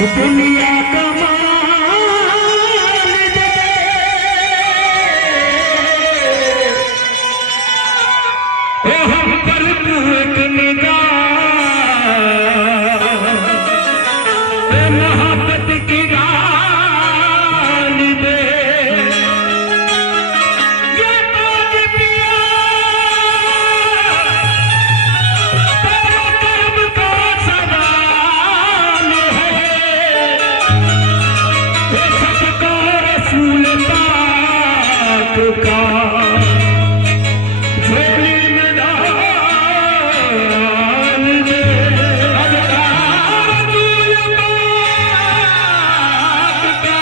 दुनिया कमाल दे ओ हम पर तू एक निगाह ए मोहब्बत की गाल दे ये आज पिया तेरा कर्म का सवाल है ये सबका रसूल पाक का झोली में डाल दे रसूल पाक का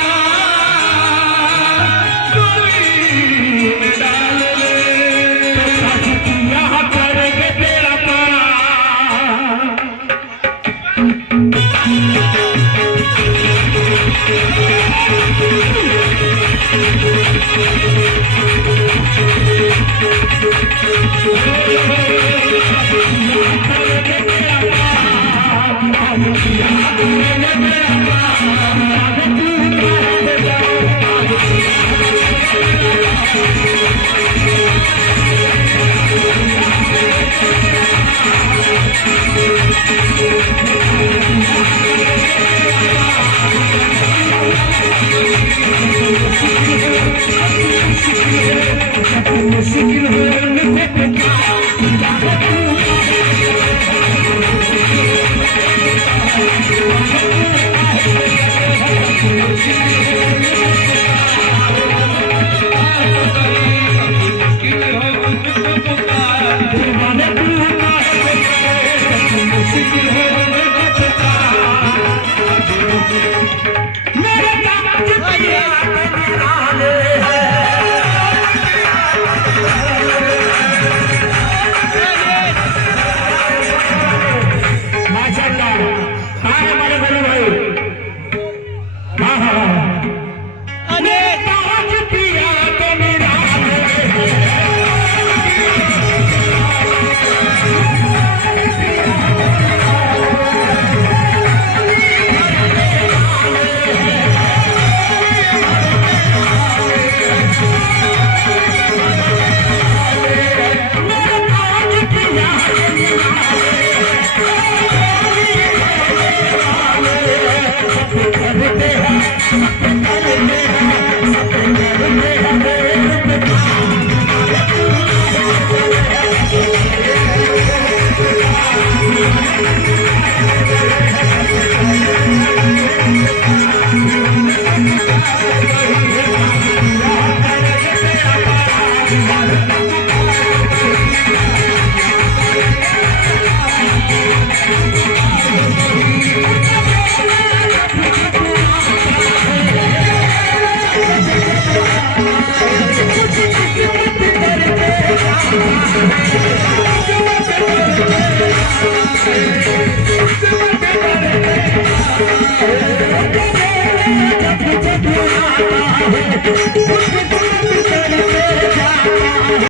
झोली में डाल दे तो सच किया करेंगे तेरा पार मुश्किल हो मेरे माशाअल्लाह काय हमारे बड़े भाई हाँ हाँ अरे ताज पिया तो मेरा